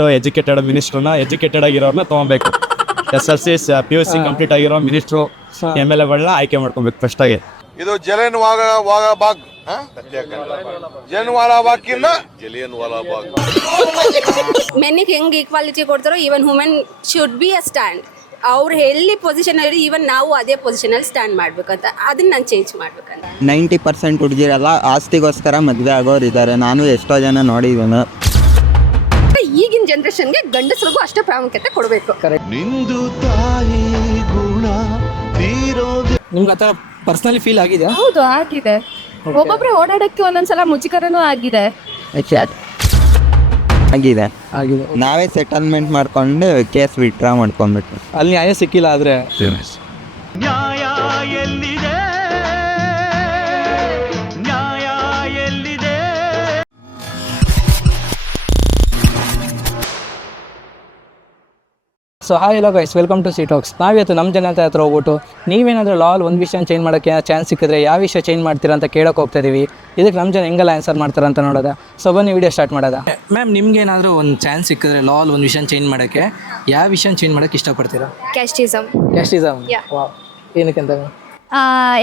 Educated ಮಿನಿಸ್ಟ್ರನ್ನ educated ಆಗಿರೋರ್ನ ತೊಗೊಬೇಕು. SLC PUC complete ಆಗಿರೋ minister MLAಗಳನ್ನ ಆಯ್ಕೆ ಮಾಡ್ಕೊಬೇಕು ಫಸ್ಟ್ ಆಗಿ. ಇದು ಜಲಿಯನ್ ವಾಲಾ ಬಾಗ್ ಮೆನ್ನಿಗೆ ಹೆಂಗ್ ಈಕ್ವಾಲಿಟಿ ಕೊಡ್ತಾರೋ even women should be a stand. ಅವ್ರು ಎಲ್ಲಿ ಪೊಸಿಷನ್ ಅಲ್ಲಿ ಈವನ್ ನಾವು ಅದೇ ಪೊಸಿಷನ್ ಅಲ್ಲಿ ಸ್ಟ್ಯಾಂಡ್ ಮಾಡ್ಬೇಕಂತ, ಅದನ್ನ ನಾನು ಚೇಂಜ್ ಮಾಡ್ಬೇಕಂತ. 90% ಹುಡುಗಿರೆಲ್ಲ ಆಸ್ತಿಗೋಸ್ಕರ ಮದುವೆ ಆಗೋರು ಇದ್ದಾರೆ. ನಾನು ಎಷ್ಟೋ ಜನ ನೋಡಿದ್ದೀನಿ. ಈಗಿನ ಜನರೇಷನ್ಗೆ ಗಂಡಸರಿಗೂ ಅಷ್ಟೇ ಪ್ರಾಮುಖ್ಯತೆ ಕೊಡಬೇಕು. ನಿಮ್ಗೆ ಆ ಥರ ಪರ್ಸನಲಿ ಫೀಲ್ ಆಗಿದೆ? ಹೌದು, ಆಗಿದೆ. ಒಬ್ಬೊಬ್ರೆ ಓಡಾಡಕ್ಕೆ ಒಂದೊಂದ್ಸಲ ಮುಜುಗರನೂ ಆಗಿದೆ. ಆಗಿದೆ ನಾವೇ ಸೆಟಲ್ಮೆಂಟ್ ಮಾಡ್ಕೊಂಡು ಕೇಸ್ ವಿಡ್ರಾ ಮಾಡ್ಕೊಂಡ್ಬಿಟ್ಟು ಅಲ್ಲಿ ನ್ಯಾಯ ಸಿಕ್ಕಿಲ್ಲ ಆದರೆ so hi hello guys, welcome to C talks. ನಾವಿವತ್ತು ನಮ್ಮ ಜನತೆ ಹತ್ರ ಹೋಗ್ಬಿಟ್ಟು ನೀವೇನಾದರೂ ಲಾಲ್ ಒಂದು ವಿಷಯ ಚೇಂಜ್ ಮಾಡೋಕ್ಕೆ ಚಾನ್ಸ್ ಸಿಕ್ಕಿದ್ರೆ ಯಾವ ವಿಷಯ ಚೇಂಜ್ ಮಾಡ್ತೀರಾ ಅಂತ ಕೇಳೋಕೆ ಹೋಗ್ತಾ ಇದೀವಿ. ಇದಕ್ಕೆ ನಮ್ಮ ಜನ ಹೆಂಗೆಲ್ಲ ಆನ್ಸರ್ ಮಾಡ್ತಾರೆ ಅಂತ ನೋಡೋದ. ಸೊ ಬನ್ನಿ ವಿಡಿಯೋ ಸ್ಟಾರ್ಟ್ ಮಾಡೋದ. ಮ್ಯಾಮ್, ನಿಮ್ಗೇನಾದರೂ ಒಂದು ಚಾನ್ಸ್ ಸಿಕ್ಕಿದ್ರೆ ಲಾಲ್ ಒಂದು ವಿಷಯ ಚೇಂಜ್ ಮಾಡೋಕ್ಕೆ ಯಾವ ವಿಷಯ ಚೇಂಜ್ ಮಾಡೋಕ್ಕೆ ಇಷ್ಟಪಡ್ತೀರಾ? ಕ್ಯಾಸ್ಟಿಸಮ್. ಏನಕ್ಕಂತ?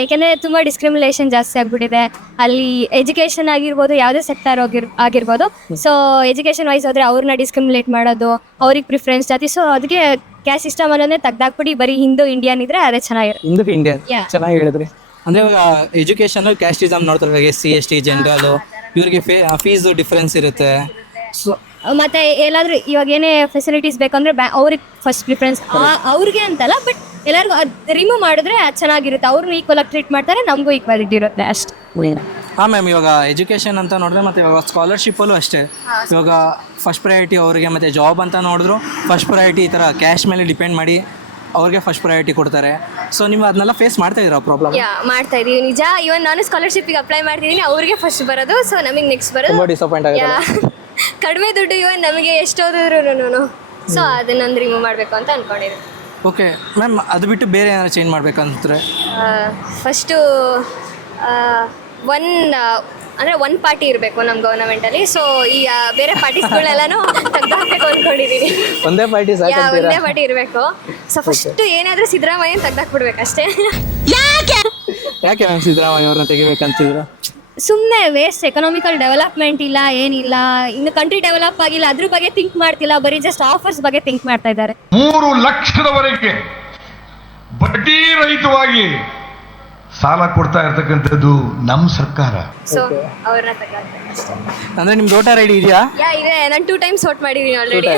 ಏಕೆಂದರೆ ತುಂಬ ಡಿಸ್ಕ್ರಿಮಿನೇಷನ್ ಜಾಸ್ತಿ ಆಗಿಬಿಟ್ಟಿದೆ. ಅಲ್ಲಿ ಎಜುಕೇಷನ್ ಆಗಿರ್ಬೋದು, ಯಾವುದೇ ಸೆಕ್ಟರ್ ಆಗಿರ್ಬೋದು. ಸೊ ಎಜುಕೇಷನ್ ವೈಸ್ ಹೋದರೆ ಅವ್ರನ್ನ ಡಿಸ್ಕ್ರಿಮಿನೇಟ್ ಮಾಡೋದು, ಅವ್ರಿಗೆ ಪ್ರಿಫರೆನ್ಸ್ ಜಾತಿ. ಸೊ ಅದಕ್ಕೆ ಕ್ಯಾಸ್ಟ್ ಸಿಸ್ಟಮ್ ಅನ್ನೋದೇ ತೆಗ್ದಾಕ್ಬಿಟ್ಟು ಬರೀ ಹಿಂದೂ ಇಂಡಿಯನ್ ಇದ್ರೆ ಅದೇ ಚೆನ್ನಾಗಿರುತ್ತೆ. ಹಿಂದೂ ಇಂಡಿಯನ್ ಚೆನ್ನಾಗಿ ಹೇಳಿದ್ರಿ. ಅಂದರೆ ಇವಾಗ ಎಜುಕೇಷನ್ ಕ್ಯಾಸ್ಟಿಸಮ್ ನೋಡ್ತಾರೆ, SC ST ಜನರಲ್ಲು ಇವ್ರಿಗೆ ಫೀಸು ಡಿಫ್ರೆನ್ಸ್ ಇರುತ್ತೆ. ಸೊ ಮತ್ತು ಎಲ್ಲಾದರೂ ಇವಾಗ ಏನೇ ಫೆಸಿಲಿಟೀಸ್ ಬೇಕಂದ್ರೆ ಅವ್ರಿಗೆ ಫಸ್ಟ್ ಪ್ರಿಫರೆನ್ಸ್, ಅವ್ರಿಗೆ ಅಂತಲ್ಲ, ಬಟ್ ಎಲ್ಲರಿಗೂ ಅದು ರಿಮೂವ್ ಮಾಡಿದ್ರೆ ಚೆನ್ನಾಗಿರುತ್ತೆ. ಅವ್ರನ್ನ ಈಕ್ವಲ್ ಆಗಿ ಟ್ರೀಟ್ ಮಾಡ್ತಾರೆ, ನಮಗೂ ಈಕ್ವಾಲಿಟಿ ಇರುತ್ತೆ ಅಷ್ಟು. ಹಾಂ ಮ್ಯಾಮ್, ಇವಾಗ ಎಜುಕೇಷನ್ ಅಂತ ನೋಡಿದ್ರೆ ಮತ್ತು ಇವಾಗ ಸ್ಕಾಲರ್ಶಿಪ್ಪಲ್ಲೂ ಅಷ್ಟೇ. ಇವಾಗ ಫಸ್ಟ್ ಪ್ರಯಾರಿಟಿ ಅವ್ರಿಗೆ, ಮತ್ತು ಜಾಬ್ ಅಂತ ನೋಡಿದ್ರು ಫಸ್ಟ್ ಪ್ರಯಾರಿಟಿ ಈ ಥರ ಕ್ಯಾಶ್ ಮೇಲೆ ಡಿಪೆಂಡ್ ಮಾಡಿ ಅವ್ರಿಗೆ ಫಸ್ಟ್ ಪ್ರಯಾರಿಟಿ ಕೊಡ್ತಾರೆ. ಸೊ ನೀವು ಅದನ್ನೆಲ್ಲ ಫೇಸ್ ಮಾಡ್ತಾ ಇದ್ದೀರಾ ಪ್ರಾಬ್ಲಮ್? ಮಾಡ್ತಾ ಇದೀವಿ ನಿಜ. ಇವನ್ ನಾನು ಸ್ಕಾಲರ್ಶಿಪ್ಪಿಗೆ ಅಪ್ಲೈ ಮಾಡ್ತಿದ್ದೀನಿ, ಅವ್ರಿಗೆ ಫಸ್ಟ್ ಬರೋದು. ಸೊ ನಮಗೆ ನೆಕ್ಸ್ಟ್ ಬರೋದು. ತುಂಬ ಡಿಸಪಾಯಿಂಟ್ ಆಗುತ್ತೆ. ಕಡಿಮೆ ದುಡ್ಡು ಇವನ್ ನಮಗೆ ಎಷ್ಟು ಓದಿದ್ರು. ಸೊ ಅದನ್ನೊಂದು ರಿಮೂವ್ ಮಾಡಬೇಕು ಅಂತ ಅನ್ಕೊಂಡಿದ್ದೀನಿ. ಓಕೆ ಮ್ಯಾಮ್, ಅದು ಬಿಟ್ಟು ಬೇರೆ ಏನಾದ್ರು ಚೇಂಜ್ ಮಾಡ್ಬೇಕಂದ್ರೆ? ಫಸ್ಟು ಒನ್ ಪಾರ್ಟಿ ಇರಬೇಕು ನಮ್ಮ ಗೌರ್ಮೆಂಟಲ್ಲಿ. ಸೊ ಈ ಬೇರೆ ಪಾರ್ಟೀಸ್ಗಳೆಲ್ಲನೂ ತೆಗ್ದಾಕಬೇಕು ಅಂದ್ಕೊಂಡಿದ್ದೀನಿ. ಒಂದೇ ಪಾರ್ಟಿ ಒಂದೇ ಪಾರ್ಟಿ ಇರಬೇಕು. ಸೊ ಫಸ್ಟು ಏನಾದರೂ ಸಿದ್ದರಾಮಯ್ಯನ ತೆಗ್ದಾಕ್ಬಿಡ್ಬೇಕು ಅಷ್ಟೇ. ಯಾಕೆ ಮ್ಯಾಮ್ ಸಿದ್ದರಾಮಯ್ಯ ಅವ್ರನ್ನ ತೆಗಿಬೇಕಂತಿದ್ರು? ಸುಮ್ಮನೆ ವೇಸ್ಟ್. ಎಕನಾಮಿಕಲ್ ಡೆವಲಪ್ಮೆಂಟ್ ಇಲ್ಲ, ಏನಿಲ್ಲ. ಇನ್ನು ಕಂಟ್ರಿ ಡೆವಲಪ್ ಆಗಿಲ್ಲ, ಅದ್ರ ಬಗ್ಗೆ ಥಿಂಕ್ ಮಾಡ್ತಿಲ್ಲ. ಬರೀ ಜಸ್ಟ್ ಆಫರ್ಸ್ ಬಗ್ಗೆ ಥಿಂಕ್ ಮಾಡ್ತಾ ಇದ್ದಾರೆ. 3 ಲಕ್ಷದವರೆಗೆ ಬಡ್ಡಿ ರಹಿತವಾಗಿ ಸಾಲ ಕೊಡ್ತಾ ಇರ್ತಕ್ಕಂಥದ್ದು ನಮ್ಮ ಸರ್ಕಾರ. ಸೊ ಅವ್ರನ್ನ ತೆಗ್ದಾಕ್ಬೇಕು ಅಷ್ಟೇ. ಅಂದರೆ ನಿಮ್ದು ವೋಟರ್ ID ಇದೆಯಾ? ಇದೆ. ನಾನು 2 times ವೋಟ್ ಮಾಡಿದ್ದೀನಿ ಆಲ್ರೆಡಿ.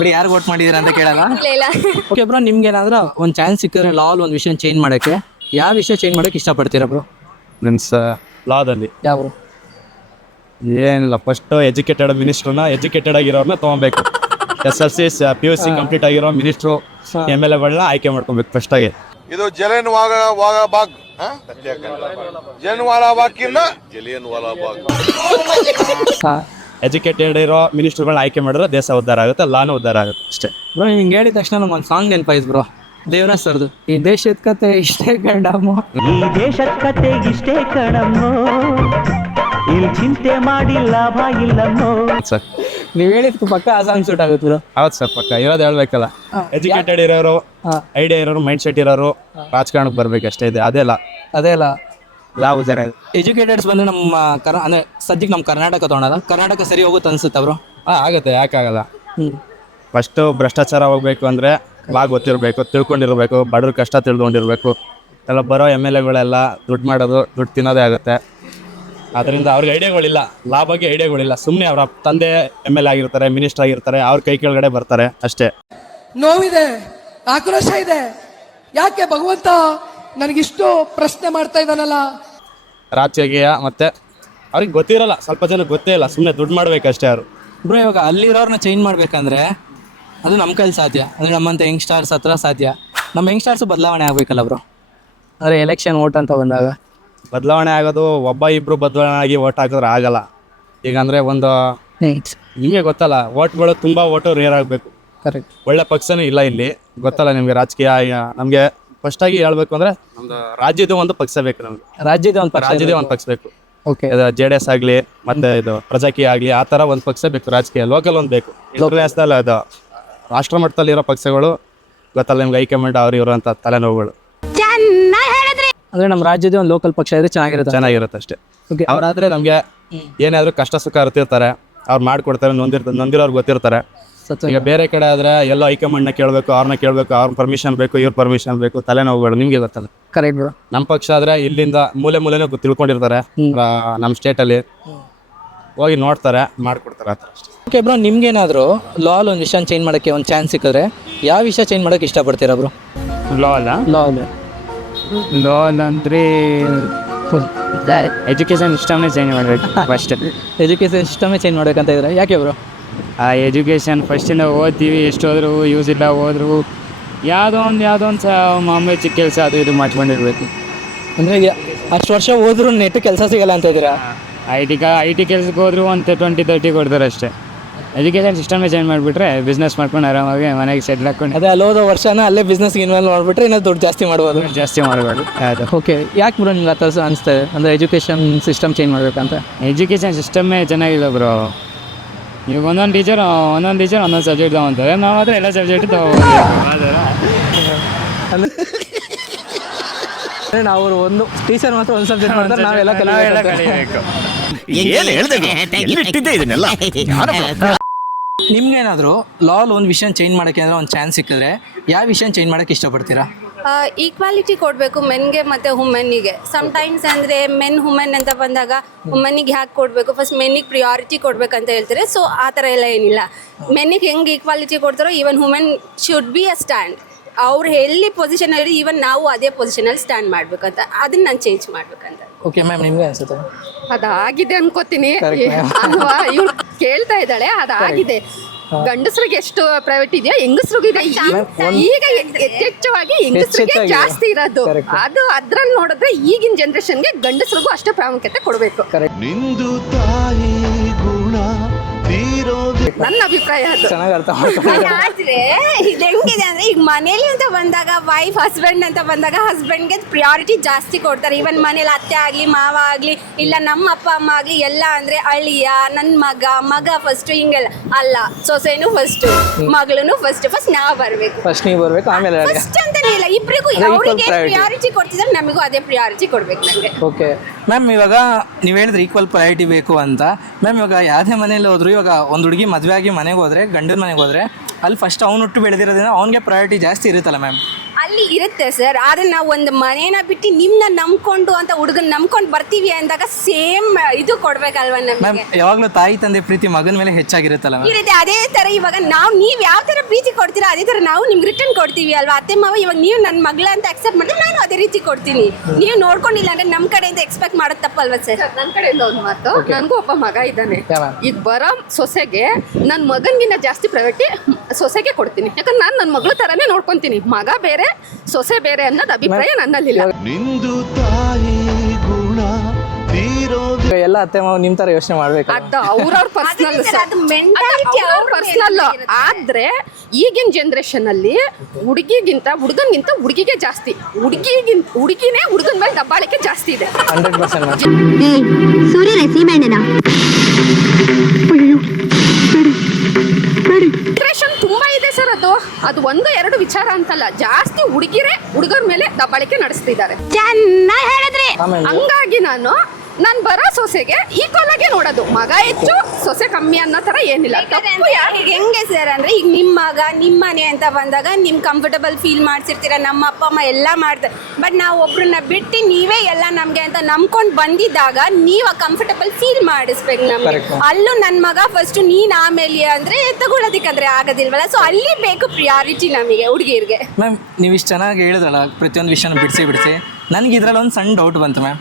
ಬಿಡಿ, ಯಾರು ವೋಟ್ ಮಾಡಿದ್ದೀರಾ ಅಂತ ಕೇಳಲ್ಲ. ಇಲ್ಲ. ಓಕೆ ಬ್ರೋ, ನಿಮ್ಗೇನಾದ್ರೂ ಒಂದು ಚಾನ್ಸ್ ಸಿಕ್ಕಿದ್ರೆ ಲಾಲ್ ಒಂದು ವಿಷಯ ಚೇಂಜ್ ಮಾಡೋಕ್ಕೆ ಯಾವ ವಿಷಯ ಚೇಂಜ್ ಮಾಡೋಕ್ಕೆ ಇಷ್ಟಪಡ್ತೀರಾ ಬ್ರೋ? ಮೀನ್ಸ್ ಲಾದಲ್ಲಿ ಯಾವ? ಏನಿಲ್ಲ, ಫಸ್ಟ್ ಎಜುಕೇಟೆಡ್ ಮಿನಿಸ್ಟ್ರನ್ನ ಎಜುಕೇಟೆಡ್ ಆಗಿರೋರ್ನ ತೊಗೊಬೇಕು. SLC PUC ಕಂಪ್ಲೀಟ್ ಆಗಿರೋ ಮಿನಿಸ್ಟ್ರು MLAಗಳನ್ನ ಆಯ್ಕೆ ಮಾಡ್ಕೊಬೇಕು ಫಸ್ಟ್ ಆಗಿ. ಇದು ಜಲಿಯನ್ ವಾಲಾ ಬಾಗ್ ಎಜುಕೇಟೆಡ್ ಇರೋ ಮಿನಿಸ್ಟ್ರುಗಳನ್ನ ಆಯ್ಕೆ ಮಾಡಿದ್ರೆ ದೇಶ ಉದ್ಧಾರ ಆಗುತ್ತೆ, ಲಾನು ಉದ್ಧಾರ ಆಗುತ್ತೆ ಅಷ್ಟೇ. ಬ್ರೋ, ಹಿಂಗೆ ಹೇಳಿದ ತಕ್ಷಣ ನಮ್ಗೊಂದು ಸಾಂಗ್ ನೆನಪಾಯ್ತು ಬ್ರೋ, ದೇವರಾಜ್ ಸರ್ದು. ಈ ದೇಶದ ಕತೆ ಇಷ್ಟೇ ಕಣಮ್ಮೋ, ಈ ದೇಶದ ಕತೆ ಇಷ್ಟೇ ಕಣಮ್ಮೋ, ಇಲ್ಲಿ ಚಿಂತೆ ಮಾಡಿ ಲಾಭ ಇಲ್ಲಮ್ಮೋ. ಸರ್, ನೀವು ಹೇಳಿದ್ಕು ಪಕ್ಕ ಆ ಸಾಂಗ್ ಸೂಟ್ ಆಗುತ್ತೆ ಬ್ರೋ. ಹೌದು ಸರ್, ಪಕ್ಕ ಇರೋದು ಹೇಳ್ಬೇಕಲ್ಲ. ಎಜುಕೇಟೆಡ್ ಇರೋರು, ಐಡಿಯಾ ಇರೋರು, ಮೈಂಡ್ ಸೆಟ್ ಇರೋರು ರಾಜಕಾರಣಕ್ಕೆ ಬರ್ಬೇಕು ಅಷ್ಟೇ. ಇದೆ ಅದೇ ಅಲ್ಲ ಯಾವ ಉದ್ಧಾರ. ಎಜುಕೇಟೆಡ್ಸ್ ಬಂದು ನಮ್ಮ ಅಂದರೆ ಸದ್ಯಕ್ಕೆ ನಮ್ಮ ಕರ್ನಾಟಕ ತೊಗೊಳೋದ. ಕರ್ನಾಟಕ ಸರಿ ಹೋಗುತ್ತೆ ಅನ್ಸುತ್ತೆ ಬ್ರೋ? ಆಗುತ್ತೆ, ಯಾಕಾಗಲ್ಲ. ಫಸ್ಟು ಭ್ರಷ್ಟಾಚಾರ ಹೋಗ್ಬೇಕು ಅಂದರೆ ಗೊತ್ತಿರಬೇಕು, ತಿಳ್ಕೊಂಡಿರ್ಬೇಕು, ಬಡವ್ರ ಕಷ್ಟ ತಿಳ್ಕೊಂಡಿರ್ಬೇಕು. ಎಲ್ಲ ಬರೋ MLAಗಳೆಲ್ಲ ದುಡ್ಡು ಮಾಡೋದು, ದುಡ್ಡು ತಿನ್ನೋದೇ ಆಗುತ್ತೆ. ಅದರಿಂದ ಅವ್ರಿಗೆ ಐಡಿಯಾಗಳಿಲ್ಲ, ಬಗ್ಗೆ ಐಡಿಯಾಗಳಿಲ್ಲ. ಸುಮ್ಮನೆ ಅವರ ತಂದೆ MLA ಆಗಿರ್ತಾರೆ, ಮಿನಿಸ್ಟರ್ ಆಗಿರ್ತಾರೆ, ಅವ್ರ ಕೈ ಕೆಳಗಡೆ ಬರ್ತಾರೆ ಅಷ್ಟೇ. ನೋವಿದೆ, ಆಕ್ರೋಶ ಇದೆ. ಯಾಕೆ ಭಗವಂತ ನನಗಿಷ್ಟು ಪ್ರಶ್ನೆ ಮಾಡ್ತಾ ಇದ್ದಾನಲ್ಲ? ರಾಜಕೀಯ ಮತ್ತೆ ಅವ್ರಿಗೆ ಗೊತ್ತಿರಲ್ಲ, ಸ್ವಲ್ಪ ಜನ ಗೊತ್ತೇ ಇಲ್ಲ, ಸುಮ್ಮನೆ ದುಡ್ಡು ಮಾಡ್ಬೇಕಷ್ಟೇ ಅವರು. ಬ್ರೋ, ಇವಾಗ ಅಲ್ಲಿರೋರನ್ನ ಚೇಂಜ್ ಮಾಡ್ಬೇಕಂದ್ರೆ ಅದು ನಮ್ಮ ಕೈಲಿ ಸಾಧ್ಯ. ಅಂದರೆ ನಮ್ಮಂಥ ಯಂಗ್ಸ್ಟಾರ್ಸ್ ಹತ್ರ ಸಾಧ್ಯ. ನಮ್ಮ ಯಂಗ್ಸ್ಟಾರ್ಸು ಬದಲಾವಣೆ ಆಗಬೇಕಲ್ಲ ಬ್ರೋ. ಅಂದರೆ ಎಲೆಕ್ಷನ್ ವೋಟ್ ಅಂತ ಬಂದಾಗ ಬದಲಾವಣೆ ಆಗೋದು ಒಬ್ಬ ಇಬ್ಬರು ಬದಲಾವಣೆ ಆಗಿ ಓಟ್ ಹಾಕಿದ್ರೆ ಆಗಲ್ಲ. ಈಗ ಅಂದರೆ ಒಂದು ನಿಮಗೆ ಗೊತ್ತಲ್ಲ, ಓಟ್ಗಳು ತುಂಬ ಓಟು ರೇರ್ ಆಗಬೇಕು. ಕರೆಕ್ಟ್. ಒಳ್ಳೆ ಪಕ್ಷನೇ ಇಲ್ಲ ಇಲ್ಲಿ, ಗೊತ್ತಲ್ಲ ನಿಮಗೆ. ರಾಜಕೀಯ ನಮಗೆ ಫಸ್ಟಾಗಿ ಹೇಳ್ಬೇಕು ಅಂದರೆ ನಮ್ಮದು ರಾಜ್ಯದ ಒಂದು ಪಕ್ಷ ಬೇಕು. ನಮಗೆ ರಾಜ್ಯದ ಒಂದು ಪಕ್ಷ ಬೇಕು. ಓಕೆ JDS ಆಗಲಿ ಮತ್ತೆ ಇದು ಪ್ರಜಾಕೀಯ ಆಗಲಿ ಆ ಥರ ಒಂದು ಪಕ್ಷ ಬೇಕು, ರಾಜಕೀಯ ಲೋಕಲ್ ಒಂದು ಬೇಕು. ಇಂಟರ್ನ್ಯಾಷನಲ್ ಅದು ರಾಷ್ಟ್ರ ಮಟ್ಟದಲ್ಲಿ ಇರೋ ಪಕ್ಷಗಳು ಗೊತ್ತಲ್ಲ ನಿಮ್ಗೆ, ಹೈಕಮಾಂಡ್ ಅವ್ರು ಇರೋ ಅಂತ ತಲೆನೋವುಗಳು ಅಂದರೆ ನಮ್ಮ ರಾಜ್ಯದ ಒಂದು ಲೋಕಲ್ ಪಕ್ಷ ಇದ್ರೆ ಚೆನ್ನಾಗಿರುತ್ತೆ ಅಷ್ಟೇ. ಓಕೆ ಅವರಾದ್ರೆ ನಮಗೆ ಏನಾದರೂ ಕಷ್ಟ ಸುಖ ಅರ್ತಿರ್ತಾರೆ, ಅವ್ರು ಮಾಡ್ಕೊಡ್ತಾರೆ, ನೊಂದಿರೋರು ಗೊತ್ತಿರ್ತಾರೆ. ಈಗ ಬೇರೆ ಕಡೆ ಆದ್ರೆ ಎಲ್ಲೋ ಹೈಕಮಾಂಡ್ನ ಕೇಳಬೇಕು, ಅವ್ರನ್ನ ಕೇಳಬೇಕು, ಅವ್ರ ಪರ್ಮಿಷನ್ ಬೇಕು, ಇವ್ರ ಪರ್ಮಿಷನ್ ಬೇಕು, ತಲೆನೋವುಗಳು ನಿಮ್ಗೆ ಗೊತ್ತಲ್ಲ. Correct bro. ನಮ್ಮ ಪಕ್ಷ ಆದ್ರೆ ಇಲ್ಲಿಂದ ಮೂಲೆನೂ ತಿಳ್ಕೊಂಡಿರ್ತಾರೆ, ನಮ್ಮ ಸ್ಟೇಟಲ್ಲಿ ಹೋಗಿ ನೋಡ್ತಾರೆ, ಮಾಡ್ಕೊಡ್ತಾರೆ ಆ ಥರ ಅಷ್ಟೇ. ಓಕೆ ಬ್ರೋ, ನಿಮ್ಗೇನಾದರೂ ಲಾಲ್ ಒಂದು ವಿಷಯ ಚೇಂಜ್ ಮಾಡೋಕ್ಕೆ ಒಂದು ಚಾನ್ಸ್ ಸಿಕ್ಕಿದ್ರೆ ಯಾವ ವಿಷಯ ಚೇಂಜ್ ಮಾಡೋಕ್ಕೆ ಇಷ್ಟಪಡ್ತೀರಾ ಬ್ರೋ? ಲಾಲ್ ಅಂದರೆ ಎಜುಕೇಷನ್ ಸಿಸ್ಟಮ್ನೇ ಚೇಂಜ್ ಮಾಡಬೇಕು ಫಸ್ಟ್. ಎಜುಕೇಷನ್ ಸಿಸ್ಟಮೇ ಚೇಂಜ್ ಮಾಡ್ಬೇಕಂತ ಇದ್ರೆ ಯಾಕೆ ಬ್ರೋ? ಆ ಎಜುಕೇಷನ್ ಫಸ್ಟಿಂದ ಓದ್ತೀವಿ, ಎಷ್ಟೋದ್ರೂ ಯೂಸ್ ಇಲ್ಲ, ಹೋದ್ರು ಯಾವುದೋ ಒಂದು ಮಾಮೂಲಿ ಚಿಕ್ಕ ಕೆಲಸ ಅದು ಇದು ಮಾಡ್ಕೊಂಡಿರ್ಬೇಕು. ಅಂದರೆ ಅಷ್ಟು ವರ್ಷ ಹೋದ್ರೂ ನೆಟ್ಟು ಕೆಲಸ ಸಿಗಲ್ಲ ಅಂತ ಇದ್ದೀರಾ? ಐ ಟಿ ಕೆಲ್ಸಕ್ಕೆ ಹೋದ್ರು ಒಂದು 20-30 ಕೊಡ್ತಾರೆ ಅಷ್ಟೇ. ಎಜುಕೇಷನ್ ಸಿಸ್ಟಮೇ ಚೇಂಜ್ ಮಾಡಿಬಿಟ್ರೆ ಬಿಸ್ನೆಸ್ ಮಾಡ್ಕೊಂಡು ಆರಾಮಾಗಿ ಮನೆಗೆ ಸೆಟ್ಲ್ ಹಾಕೊಂಡು ಅದೇ ಅಲ್ಲಿ ಹೋದ ವರ್ಷನ ಅಲ್ಲೇ ಬಿಸ್ನೆಸ್ಗೆ ಇನ್ವಾಲ್ವ್ ಮಾಡಿಬಿಟ್ರೆ ಇನ್ನೂ ದುಡ್ಡು ಜಾಸ್ತಿ ಮಾಡ್ಬೋದು. ಮಾಡಬಾರ್ದು. ಓಕೆ, ಯಾಕೆ ಬ್ರೋ ನಿಮ್ಗೆ ಆ ಥರ ಅನಿಸ್ತದೆ ಅಂದರೆ ಎಜುಕೇಷನ್ ಸಿಸ್ಟಮ್ ಚೇಂಜ್ ಮಾಡಬೇಕಂತ? ಎಜುಕೇಷನ್ ಸಿಸ್ಟಮ್ಮೇ ಚೆನ್ನಾಗಿಲ್ಲ ಬ್ರೋ. ಈಗ ಒಂದೊಂದು ಟೀಚರ್ ಒಂದೊಂದು ಸಬ್ಜೆಕ್ಟ್ ತೊಗೊತಾರೆ, ನಾವು ಆದರೆ ಎಲ್ಲ ಸಬ್ಜೆಕ್ಟ್ ಅಂದರೆ ನಾವು ಒಂದು ಟೀಚರ್ ಮಾತ್ರ ಒಂದು ಸಬ್ಜೆಕ್ಟ್ ಮಾಡ್ತಾರೆ, ನಾವೆಲ್ಲ ಕಲಿಬೇಕು. ನಿಮ್ಗೇನಾದರೂ ಲಾಲ್ ಒಂದು ವಿಷಯ ಚೇಂಜ್ ಮಾಡೋಕ್ಕೆ ಅಂದರೆ ಒಂದು ಚಾನ್ಸ್ ಸಿಕ್ಕಿದ್ರೆ ಯಾವ ವಿಷಯ ಚೇಂಜ್ ಮಾಡೋಕ್ಕೆ ಇಷ್ಟಪಡ್ತೀರಾ? ಈಕ್ವಾಲಿಟಿ ಕೊಡಬೇಕು ಮೆನ್ಗೆ ಮತ್ತು ವುಮೆನ್ನಿಗೆ. ಸಮ್ಟೈಮ್ಸ್ ಅಂದರೆ ಮೆನ್ ವುಮೆನ್ ಅಂತ ಬಂದಾಗ ವುಮೆನ್ನಿಗೆ ಯಾಕೆ ಕೊಡಬೇಕು, ಫಸ್ಟ್ ಮೆನ್ನಿಗೆ ಪ್ರಿಯಾರಿಟಿ ಕೊಡಬೇಕಂತ ಹೇಳ್ತಾರೆ. ಸೊ ಆ ಥರ ಎಲ್ಲ ಏನಿಲ್ಲ. ಮೆನ್ನಿಗೆ ಹೆಂಗೆ ಈಕ್ವಾಲಿಟಿ ಕೊಡ್ತಾರೋ even women should be a stand. ಅವ್ರು ಎಲ್ಲಿ ಪೊಸಿಷನಲ್ಲಿ ಈವನ್ ನಾವು ಅದೇ ಪೊಸಿಷನಲ್ಲಿ ಸ್ಟ್ಯಾಂಡ್ ಮಾಡ್ಬೇಕಂತ, ಅದನ್ನ ನಾನು ಚೇಂಜ್ ಮಾಡ್ಬೇಕಂತ. ಓಕೆ ಮ್ಯಾಮ್, ನಿಮ್ಗೆ ಅನ್ಸುತ್ತೆ? ಅದಾಗಿದೆ ಅನ್ಕೋತೀನಿ. ಇವ್ರು ಕೇಳ್ತಾ ಇದ್ದಾಳೆ, ಅದಾಗಿದೆ. ಗಂಡಸರಿಗೆ ಎಷ್ಟು ಪ್ರೈವೇಟ್ ಇದೆಯಾ, ಹೆಂಗಸ್ರಿಗಿದೆ. ಈಗ ಯಥೇಚ್ಛವಾಗಿ ಹೆಂಗಸರಿಗೆ ಜಾಸ್ತಿ ಇರೋದು. ಅದು ಅದ್ರಲ್ಲಿ ನೋಡಿದ್ರೆ ಈಗಿನ ಜನರೇಷನ್ಗೆ ಗಂಡಸರಿಗೂ ಅಷ್ಟೇ ಪ್ರಾಮುಖ್ಯತೆ ಕೊಡಬೇಕು. ನನ್ನ ಅಭಿಪ್ರಾಯ ಅದು. ಚೆನ್ನಾಗಿ ಅರ್ಥ ಮಾಡ್ಕೊಂಡು. ಆದ್ರೆ ಇದು ಹೆಂಗಿದೆ ಅಂದ್ರೆ ಈಗ ಮನೇಲಿ ಅಂತ ಬಂದಾಗ ವೈಫ್ ಹಸ್ಬೆಂಡ್ ಅಂತ ಬಂದಾಗ ಹಸ್ಬೆಂಡ್ಗೆ ಪ್ರಿಯಾರಿಟಿ ಜಾಸ್ತಿ ಕೊಡ್ತಾರೆ. ಈವನ್ ಮನೇಲಿ ಅತ್ತೆ ಆಗ್ಲಿ ಮಾವ ಆಗ್ಲಿ ಇಲ್ಲ ನಮ್ಮ ಅಪ್ಪ ಅಮ್ಮ ಆಗ್ಲಿ ಎಲ್ಲ ಅಂದ್ರೆ ಅಳಿಯ ನನ್ನ ಮಗ ಫಸ್ಟ್ ಹಿಂಗೆಲ್ಲ ಅಲ್ಲ. ಸೊಸೆನು ಫಸ್ಟ್, ಮಗಳೂ ಫಸ್ಟ್ ನಾವು ಬರ್ಬೇಕು. ಫಸ್ಟ್ ನೀವು ಬರಬೇಕು, ಆಮೇಲೆ ಫಸ್ಟ್ ಅಂತಾನೆ ಇಲ್ಲ, ಇಬ್ಬರಿಗೂ ಅವ್ರಿಗೆ ಪ್ರಿಯಾರಿಟಿ ಕೊಡ್ತಿದ್ರೆ ನಮಗೂ ಅದೇ ಪ್ರಿಯಾರಿಟಿ ಕೊಡ್ಬೇಕು ನನಗೆ. ಓಕೆ ಮ್ಯಾಮ್, ಇವಾಗ ನೀವು ಹೇಳಿದ್ರೆ ಈಕ್ವಲ್ ಪ್ರಯಾರಿಟಿ ಬೇಕು ಅಂತ. ಮ್ಯಾಮ್, ಇವಾಗ ಯಾವುದೇ ಮನೇಲಿ ಹೋದ್ರು, ಇವಾಗ ಒಂದು ಹುಡುಗಿ ಮದುವೆ ಆಗಿ ಮನೆಗೆ ಹೋದ್ರೆ, ಗಂಡನ ಮನೆಗೆ ಹೋದ್ರೆ ಅಲ್ಲಿ ಫಸ್ಟ್ ಅವ್ನು ಹುಟ್ಟು ಬೆಳೆದಿರೋದ್ರಿಂದ ಅವ್ನಿಗೆ ಪ್ರಯಾರಿಟಿ ಜಾಸ್ತಿ ಇರುತ್ತಲ್ಲ ಮ್ಯಾಮ್? ಅಲ್ಲಿ ಇರುತ್ತೆ ಸರ್. ಆದರೆ ನಾವು ಒಂದು ಮನೇನ ಬಿಟ್ಟು ನಿಮ್ಮನ್ನ ನಂಬ್ಕೊಂಡು ಅಂತ ಹುಡುಗನ ನಂಬ್ಕೊಂಡು ಬರ್ತೀವಿ ಅಂದಾಗ ಸೇಮ್ ಇದು ಕೊಡ್ಬೇಕಲ್ವ ಮ್ಯಾಮ್? ನಮಗೆ. ಯಾವಾಗಲೂ ತಾಯಿ ತಂದೆ ಪ್ರೀತಿ ಮಗನ ಮೇಲೆ ಹೆಚ್ಚಾಗಿರುತ್ತಲ್ಲ ಮ್ಯಾಮ್? ಇರುತ್ತೆ. ಅದೇ ಥರ ಇವಾಗ ನೀವು ಯಾವ ಥರ ಪ್ರೀತಿ ಕೊಡ್ತೀರಾ ಅದೇ ಥರ ನಾವು ನಿಮ್ಗೆ ರಿಟರ್ನ್ ಕೊಡ್ತೀವಿ ಅಲ್ವಾ. ಅತ್ತೆ ಮಾವ ಇವಾಗ ನೀವು ನನ್ನ ಮಗಳ ಅಂತ ಅಕ್ಸೆಪ್ಟ್ ಮಾಡಿದ್ರೆ ನಾನು ಅದೇ ರೀತಿ ಕೊಡ್ತೀನಿ. ನೀವು ನೋಡ್ಕೊಂಡಿಲ್ಲ ಅಂದ್ರೆ ನಮ್ಮ ಕಡೆಯಿಂದ ಎಕ್ಸ್ಪೆಕ್ಟ್ ಮಾಡೋದು ತಪ್ಪಲ್ವಾ ಸರ್? ನನ್ನ ಕಡೆಯಿಂದ ಒಂದು ಮಾತು, ನನಗೂ ಒಬ್ಬ ಮಗ ಇದ್ದಾನೆ. ಈಗ ಬರೋ ಸೊಸೆಗೆ ನನ್ನ ಮಗನಿಗಿಂತ ಜಾಸ್ತಿ ಪ್ರೈವೇಟಿ ಸೊಸೆಗೆ ಕೊಡ್ತೀನಿ. ಯಾಕಂದ್ರೆ ನಾನು ನನ್ನ ಮಗಳ ಥರನೇ ನೋಡ್ಕೊತೀನಿ. ಮಗ ಬೇರೆ ಸೊಸೆ ಬೇರೆ ಅನ್ನೋದು ಅಭಿಪ್ರಾಯ ನನ್ನಲ್ಲಿಲ್ಲ. ಎಲ್ಲ ಅತ್ತೆ ಮಾವ ನಿಮ್ಮ ಥರ ಯೋಚನೆ ಮಾಡ್ಬೇಕು. ಅದು ಅವ್ರವ್ರ ಪರ್ಸನಲ್ ಪರ್ಸನಲ್. ಆದ್ರೆ ಈಗಿನ ಜನರೇಷನ್ ಅಲ್ಲಿ ಹುಡುಗಿಗಿಂತ ಹುಡುಗನ್ಗಿಂತ ಹುಡುಗಿಗೆ ಜಾಸ್ತಿ, ಹುಡುಗಿನೇ ಹುಡುಗನ ಮೇಲೆ ದಬ್ಬಾಳಿಕೆ ಜಾಸ್ತಿ ಇದೆ. 100%. ಜನರೇಷನ್ ತುಂಬಾ ಇದೆ ಸರ್. ಅದು 1-2 ವಿಚಾರ ಅಂತಲ್ಲ, ಜಾಸ್ತಿ ಹುಡುಗಿರೇ ಹುಡುಗರ ಮೇಲೆ ದಬ್ಬಾಳಿಕೆ ನಡೆಸ್ತಿದ್ದಾರೆ. ಹಂಗಾಗಿ ನಾನು ಬರೋ ಸೊಸೆಗೆ ಈಕ್ವಲ್ ಆಗಿ ನೋಡೋದು. ಮಗ ಹೆಚ್ಚು ಸೊಸೆ ಕಮ್ಮಿ ಅನ್ನೋ ತರ ಏನಿಲ್ಲ. ಹೆಂಗೆ ಸರ್ ಅಂದ್ರೆ ಈಗ ನಿಮ್ಮ ಮಗ ನಿಮ್ಮ ಮನೆ ಅಂತ ಬಂದಾಗ ನಿಮ್ ಕಂಫರ್ಟಬಲ್ ಫೀಲ್ ಮಾಡ್ಸಿರ್ತೀರ, ನಮ್ಮ ಅಪ್ಪ ಅಮ್ಮ ಎಲ್ಲ ಮಾಡ್ತಾರೆ. ಬಟ್ ನಾವು ಒಬ್ರನ್ನ ಬಿಟ್ಟು ನೀವೇ ಎಲ್ಲ ನಮ್ಗೆ ಅಂತ ನಂಬ್ಕೊಂಡು ಬಂದಿದ್ದಾಗ ನೀವು ಕಂಫರ್ಟಬಲ್ ಫೀಲ್ ಮಾಡಿಸ್ಬೇಕು ನಮ್ಗೆ. ಅಲ್ಲೂ ನನ್ನ ಮಗ ಫಸ್ಟ್ ನೀನ್ ಆಮೇಲೆ ಅಂದ್ರೆ ತಗೊಳ್ಳೋದಿಕ್ಕಾದ್ರೆ ಆಗೋದಿಲ್ವಲ್ಲ. ಸೊ ಅಲ್ಲಿ ಬೇಕು ಪ್ರಿಯಾರಿಟಿ ನಮಗೆ ಹುಡುಗಿರ್ಗೆ. ಮ್ಯಾಮ್, ನೀವು ಇಷ್ಟು ಚೆನ್ನಾಗಿ ಹೇಳಿದ್ರಲ್ಲ ಪ್ರತಿಯೊಂದು ವಿಷಯನ ಬಿಡಿಸಿ ನನಗೆ ಇದ್ರಲ್ಲಿ ಒಂದು ಸಣ್ಣ ಡೌಟ್ ಬಂತು ಮ್ಯಾಮ್.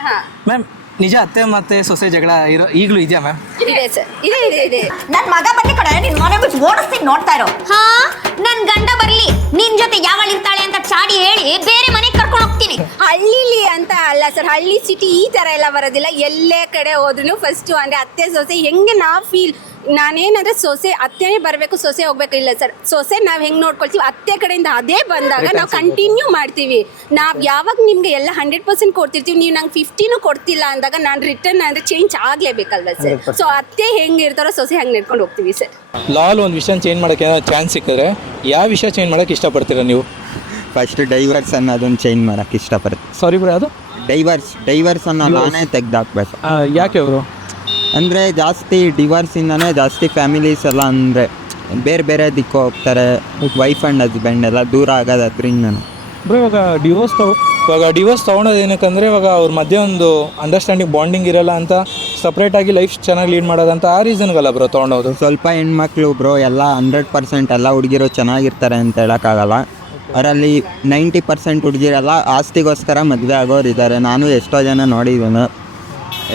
ಮ್ಯಾಮ್, ನಿಜ ಅತ್ತೆ ಮತ್ತೆ ಸೊಸೆ ಜಗಳ ಈಗಲೂ ಇದೆಯಾ ಮ್ಯಾಮ್? ಇದೆ ಸರ್, ಇದೆ. ನನ್ ಮಗ ಬಂದಿ ಕಡೆ ನಿನ್ ಮನೆ ಬಿಟ್ಟು ಓಡಿಸ್ತೀನಿ, ನೋಡ್ತಾ ಇರೋ. ಹಾ, ನನ್ ಗಂಡ ಬರ್ಲಿ, ನಿನ್ ಜೊತೆ ಯಾವಳು ಇರ್ತಾಳೆ ಅಂತ ಚಾಡಿ ಹೇಳಿ ಬೇರೆ ಮನೆಗೆ ಕರ್ಕೊಂಡು ಹೋಗ್ತೀನಿ. ಹಳ್ಳಿಲಿ ಅಂತ ಅಲ್ಲ ಸರ್, ಹಳ್ಳಿ ಸಿಟಿ ಈ ತರ ಎಲ್ಲ ಬರೋದಿಲ್ಲ. ಎಲ್ಲೇ ಕಡೆ ಹೋದ್ರು ಫಸ್ಟ್ ಅಂದ್ರೆ ಅತ್ತೆ ಸೊಸೆ ಹೆಂಗೆ ನಾವು ಫೀಲ್ ನಾನೇನಂದ್ರೆ ಸೊಸೆ ಅತ್ತೆನೇ ಬರಬೇಕು, ಸೊಸೆ ಹೋಗ್ಬೇಕು ಇಲ್ಲ ಸರ್. ಸೊಸೆ ನಾವು ಹೆಂಗೆ ನೋಡ್ಕೊಳ್ತೀವಿ, ಅತ್ತೆ ಕಡೆಯಿಂದ ಅದೇ ಬಂದಾಗ ನಾವು ಕಂಟಿನ್ಯೂ ಮಾಡ್ತೀವಿ. ನಾವು ಯಾವಾಗ ನಿಮಗೆ ಎಲ್ಲ 100% ಕೊಡ್ತಿರ್ತೀವಿ, ನೀವು ನಂಗೆ 50 ಕೊಡ್ತಿಲ್ಲ ಅಂದಾಗ ನಾನು ರಿಟರ್ನ್ ಅಂದರೆ ಚೇಂಜ್ ಆಗಲೇಬೇಕಲ್ವ ಸರ್. ಸೊ ಅತ್ತೆ ಹೆಂಗೆ ಇರ್ತಾರೋ ಸೊಸೆ ಹಂಗೆ ನಡ್ಕೊಂಡು ಹೋಗ್ತೀವಿ ಸರ್. ಲಾಲ್ ಒಂದು ವಿಷಯ ಚೇಂಜ್ ಮಾಡೋಕ್ಕೆ ಏನಾದ್ರು ಚಾನ್ಸ್ ಸಿಕ್ಕಿದ್ರೆ ಯಾವ ವಿಷಯ ಚೇಂಜ್ ಮಾಡೋಕ್ಕೆ ಇಷ್ಟಪಡ್ತೀರಾ ನೀವು? ಫಸ್ಟ್ ಡೈವರ್ಸ್ ಅನ್ನೋದನ್ನು ಚೇಂಜ್ ಮಾಡೋಕ್ಕೆ ಇಷ್ಟಪಡ್ತೀನಿ. ಸಾರಿ ಬ್ರೋ, ಅದು ಡೈವರ್ಸ್ ಅನ್ನೋ ನಾನೇ ತೆಗ್ದಾಕ್ಬೇಕು. ಯಾಕೆ ಅವರು? ಅಂದರೆ ಜಾಸ್ತಿ ಡಿವೋರ್ಸಿಂದನೇ ಜಾಸ್ತಿ ಫ್ಯಾಮಿಲೀಸ್ ಎಲ್ಲ ಅಂದರೆ ಬೇರೆ ಬೇರೆ ದಿಕ್ಕು ಹೋಗ್ತಾರೆ. ವೈಫ್ ಆ್ಯಂಡ್ ಹಸ್ಬೆಂಡ್ ಎಲ್ಲ ದೂರ ಆಗೋದು ಅದರಿಂದ. ಬ್ರೋ ಇವಾಗ ಡಿವೋರ್ಸ್ ತೊಗೊಳೋದು ಏನಕ್ಕಂದರೆ ಇವಾಗ ಅವ್ರ ಮಧ್ಯೆ ಒಂದು ಅಂಡರ್ಸ್ಟ್ಯಾಂಡಿಂಗ್ ಬಾಂಡಿಂಗ್ ಇರಲ್ಲ ಅಂತ ಸಪ್ರೇಟಾಗಿ ಲೈಫ್ ಚೆನ್ನಾಗಿ ಲೀಡ್ ಮಾಡೋದಂತ ಆ ರೀಸನ್ಗಲ್ಲ ಬ್ರೋ ತೊಗೊಳೋದು. ಸ್ವಲ್ಪ ಹೆಣ್ಮಕ್ಳು ಬ್ರೋ ಎಲ್ಲ 100% ಎಲ್ಲ ಹುಡುಗಿರು ಚೆನ್ನಾಗಿರ್ತಾರೆ ಅಂತ ಹೇಳೋಕ್ಕಾಗಲ್ಲ. ಅವರಲ್ಲಿ 90% ಹುಡುಗಿರೆಲ್ಲ ಆಸ್ತಿಗೋಸ್ಕರ ಮದುವೆ ಆಗೋರಿದ್ದಾರೆ. ನಾನು ಎಷ್ಟೋ ಜನ ನೋಡಿದ್ದೀನಿ.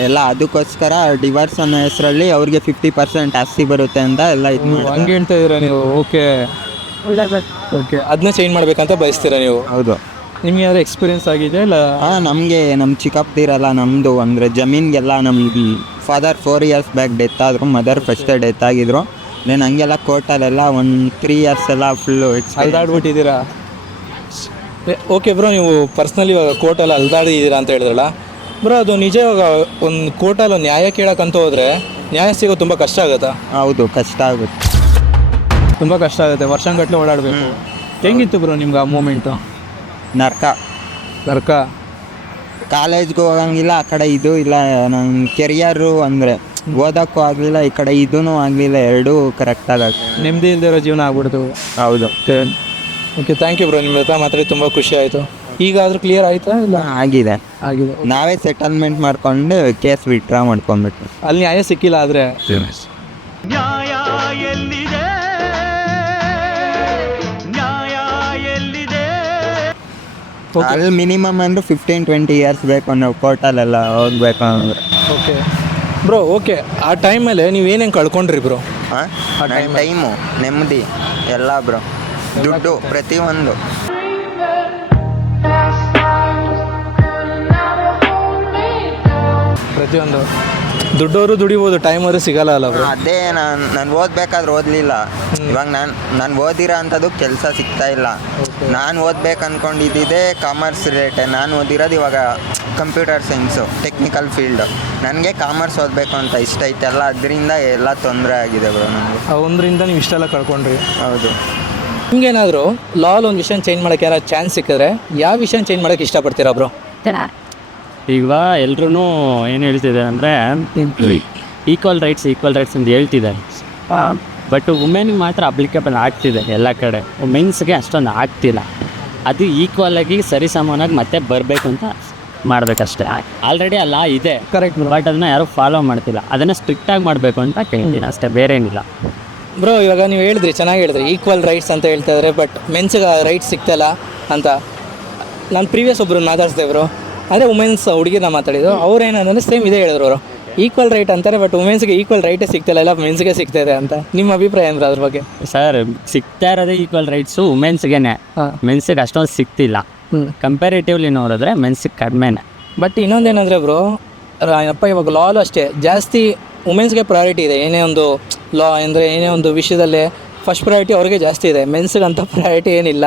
ಎಲ್ಲ ಅದಕ್ಕೋಸ್ಕರ ಡಿವೋರ್ಸ್ ಅನ್ನೋ ಹೆಸರಲ್ಲಿ ಅವ್ರಿಗೆ 50% ಆಸ್ತಿ ಬರುತ್ತೆ ಅಂತ ಎಲ್ಲ ಇದು ಹಂಗೆ ಹೇಳ್ತಾ ಇದ್ದೀರಾ ನೀವು? ಓಕೆ, ಅದನ್ನ ಚೇಂಜ್ ಮಾಡಬೇಕಂತ ಬಯಸ್ತೀರಾ ನೀವು? ಹೌದು. ನಿಮ್ಗೆ ಯಾರು ಎಕ್ಸ್ಪೀರಿಯನ್ಸ್ ಆಗಿದೆ ಇಲ್ಲ? ನಮಗೆ ನಮ್ಮ ಚಿಕ್ಕಪ್ಪದಿರಲ್ಲ, ನಮ್ಮದು ಅಂದರೆ ಜಮೀನಿಗೆಲ್ಲ ನಮ್ಮ ಫಾದರ್ 4 years ಬ್ಯಾಕ್ ಡೆತ್ ಆದರು, ಮದರ್ ಫಸ್ಟ್ ಡೆತ್ ಆಗಿದ್ರು. ನಾನು ಹಂಗೆಲ್ಲ ಕೋರ್ಟಲ್ಲೆಲ್ಲ ಒಂದು 3 years ಎಲ್ಲ ಫುಲ್ಲು ಅಲ್ದಾಡ್ಬಿಟ್ಟಿದ್ದೀರಾ? ಓಕೆ ಬ್ರೋ, ನೀವು ಪರ್ಸ್ನಲಿ ಇವಾಗ ಕೋರ್ಟಲ್ಲಿ ಅಲ್ದಾಡಿದ್ದೀರಾ ಅಂತ ಹೇಳಿದ್ರಲ್ಲ ಬ್ರೋ, ಅದು ನಿಜ. ಇವಾಗ ಒಂದು ಕೋರ್ಟಲ್ಲಿ ಒಂದು ನ್ಯಾಯ ಕೇಳೋಕ್ಕಂತ ಹೋದರೆ ನ್ಯಾಯ ಸಿಗೋದು ತುಂಬ ಕಷ್ಟ ಆಗುತ್ತಾ? ಹೌದು, ಕಷ್ಟ ಆಗುತ್ತೆ, ತುಂಬ ಕಷ್ಟ ಆಗುತ್ತೆ. ವರ್ಷಗಟ್ಟಲೆ ಓಡಾಡಬೇಕು. ಹೆಂಗಿತ್ತು ಬ್ರೋ ನಿಮ್ಗೆ ಆ ಮೂಮೆಂಟು? ನರ್ಕ. ಕಾಲೇಜ್ಗೂ ಹೋಗಂಗಿಲ್ಲ, ಆ ಕಡೆ ಇದು ಇಲ್ಲ. ನನ್ನ ಕೆರಿಯರು ಅಂದರೆ ಓದೋಕ್ಕೂ ಆಗಲಿಲ್ಲ, ಈ ಕಡೆ ಇದೂ ಆಗಲಿಲ್ಲ, ಎರಡೂ ಕರೆಕ್ಟಾಗಿ ನೆಮ್ಮದಿ ಇಲ್ದಿರೋ ಜೀವನ ಆಗ್ಬಿಡ್ತು. ಹೌದು. Okay, thank you bro. ನಿಮ್ಮ ಜೊತೆ ಮಾತಾಡಿ ತುಂಬ ಖುಷಿ ಆಯಿತು. ಈಗಾದರೂ ಕ್ಲಿಯರ್ ಆಯಿತಾ ಇಲ್ಲ? ಆಗಿದೆ. ನಾವೇ ಸೆಟಲ್ಮೆಂಟ್ ಮಾಡ್ಕೊಂಡು ಕೇಸ್ ವಿಡ್ರಾ ಮಾಡ್ಕೊಂಡ್ಬಿಟ್ಟು ಅಲ್ಲಿ ನ್ಯಾಯ ಸಿಕ್ಕಿಲ್ಲ ಆದರೆ ನ್ಯಾಯ ಎಲ್ಲಿದೆ, ನ್ಯಾಯ ಎಲ್ಲಿದೆ? ಅಲ್ಲಿ ಮಿನಿಮಮ್ ಅಂದ್ರೆ 15-20 years ಬೇಕು ನಾವು ಕೋರ್ಟಲ್ಲೆಲ್ಲ ಹೋಗ್ಬೇಕು ಅಂದ್ರೆ. Okay bro, okay. ಆ ಟೈಮಲ್ಲಿ ನೀವು ಏನೇನು ಕಳ್ಕೊಂಡ್ರಿ ಬ್ರೋ? ಟೈಮು, ನೆಮ್ಮದಿ ಎಲ್ಲ ಬ್ರೋ, ದುಡ್ಡು, ಪ್ರತಿಯೊಂದು. ದುಡ್ಡವರು ದುಡಿಬೋದು, ಟೈಮವರು ಸಿಗಲ್ಲ ಅಲ್ಲ ಬ್ರೋ? ಅದೇ ನಾನು ಓದಬೇಕಾದ್ರೆ ಓದಲಿಲ್ಲ. ಇವಾಗ ನಾನು ಓದಿರೋ ಅಂಥದ್ದು ಕೆಲಸ ಸಿಗ್ತಾ ಇಲ್ಲ. ನಾನು ಓದ್ಬೇಕು ಅಂದ್ಕೊಂಡಿದ್ದಿದ್ದೆ ಕಾಮರ್ಸ್ ರಿಲೇಟೆಡ್. ನಾನು ಓದಿರೋದು ಇವಾಗ ಕಂಪ್ಯೂಟರ್ ಸೈನ್ಸು, ಟೆಕ್ನಿಕಲ್ ಫೀಲ್ಡು. ನನಗೆ ಕಾಮರ್ಸ್ ಓದಬೇಕು ಅಂತ ಇಷ್ಟ ಐತೆಲ್ಲ, ಅದರಿಂದ ಎಲ್ಲ ತೊಂದರೆ ಆಗಿದೆ ಬ್ರೋ ನನಗೆ. ಒಂದರಿಂದ ನೀವು ಇಷ್ಟೆಲ್ಲ ಕಳ್ಕೊಂಡ್ರಿ? ಹೌದು. ನಿಮಗೇನಾದರೂ ಲಾಲ್ ಒಂದು ವಿಷಯ ಚೇಂಜ್ ಮಾಡೋಕ್ಕೆ ಯಾರು ಚಾನ್ಸ್ ಸಿಕ್ಕಿದ್ರೆ ಯಾವ ವಿಷಯ ಚೇಂಜ್ ಮಾಡೋಕ್ಕೆ ಇಷ್ಟಪಡ್ತೀರಾ ಬ್ರೋ? ಈಗ ಎಲ್ರೂ ಏನು ಹೇಳ್ತಿದ್ದಾರೆ ಅಂದರೆ ಈಕ್ವಲ್ ರೈಟ್ಸ್ ಅಂತ ಹೇಳ್ತಿದ್ದಾರೆ. ಬಟ್ ವುಮೆನ್ಗೆ ಮಾತ್ರ ಅಪ್ಲಿಕೇಬಲ್ ಆಗ್ತಿದೆ ಎಲ್ಲ ಕಡೆ, ಮೆನ್ಸ್ಗೆ ಅಷ್ಟೊಂದು ಆಗ್ತಿಲ್ಲ. ಅದು ಈಕ್ವಲಾಗಿ ಸರಿಸಮಾನಾಗಿ ಮತ್ತೆ ಬರಬೇಕು ಅಂತ ಮಾಡಬೇಕಷ್ಟೇ. ಆಲ್ರೆಡಿ ಅಲ್ಲ ಇದೆ, ಕರೆಕ್ಟ್. ಬಟ್ ಅದನ್ನು ಯಾರೂ ಫಾಲೋ ಮಾಡ್ತಿಲ್ಲ. ಅದನ್ನು ಸ್ಟ್ರಿಕ್ಟಾಗಿ ಮಾಡಬೇಕು ಅಂತ ಕೇಳ್ತೀನಿ ಅಷ್ಟೇ, ಬೇರೆ ಏನಿಲ್ಲ ಬ್ರೋ. ಇವಾಗ ನೀವು ಹೇಳಿದ್ರಿ, ಚೆನ್ನಾಗಿ ಹೇಳಿದ್ರಿ, ಈಕ್ವಲ್ ರೈಟ್ಸ್ ಅಂತ ಹೇಳ್ತಾ ಇದ್ದಾರೆ, ಬಟ್ ಮೆನ್ಸ್ಗೆ ರೈಟ್ಸ್ ಸಿಗ್ತಾಯಿಲ್ಲ ಅಂತ. ನಾನು ಪ್ರೀವಿಯಸ್ ಒಬ್ಬರು ಮಾತಾಡ್ಸಿದೆ ಬ್ರೋ, ಅಂದರೆ ವುಮೆನ್ಸ್ ಹುಡುಗಿನ ಮಾತಾಡಿದ್ರು. ಅವ್ರು ಏನಂದರೆ ಸೇಮ್ ಇದೇ ಹೇಳಿದ್ರು ಅವರು, ಈಕ್ವಲ್ ರೈಟ್ ಅಂತಾರೆ, ಬಟ್ ವುಮೆನ್ಸ್ಗೆ ಈಕ್ವಲ್ ರೈಟೇ ಸಿಗ್ತಿಲ್ಲ, ಎಲ್ಲ ಮೆನ್ಸ್ಗೆ ಸಿಗ್ತಾಯಿದೆ ಅಂತ. ನಿಮ್ಮ ಅಭಿಪ್ರಾಯ ಅಂದ್ರೆ ಅದ್ರ ಬಗ್ಗೆ? ಸರ್, ಸಿಗ್ತಾ ಇರೋದೇ ಈಕ್ವಲ್ ರೈಟ್ಸು ವುಮೆನ್ಸ್ಗೆ, ಮೆನ್ಸಿಗೆ ಅಷ್ಟೊಂದು ಸಿಗ್ತಿಲ್ಲ. ಕಂಪ್ಯಾರಿಟಿವ್ಲಿ ನೋಡಿದ್ರೆ ಮೆನ್ಸಿಗೆ ಕಡಿಮೆನೇ. ಬಟ್ ಇನ್ನೊಂದೇನಂದರೆ ಬ್ರೋ, ಅಪ್ಪ ಇವಾಗ ಲಾಲು ಅಷ್ಟೇ ಜಾಸ್ತಿ ವುಮೆನ್ಸ್ಗೆ ಪ್ರಯಾರಿಟಿ ಇದೆ. ಏನೇ ಒಂದು ಲಾ ಅಂದರೆ ಏನೇ ಒಂದು ವಿಷಯದಲ್ಲೇ ಫಸ್ಟ್ ಪ್ರಯಾರಿಟಿ ಅವ್ರಿಗೆ ಜಾಸ್ತಿ ಇದೆ, ಮೆನ್ಸ್ಗಂತ ಪ್ರಯಾರಿಟಿ ಏನಿಲ್ಲ.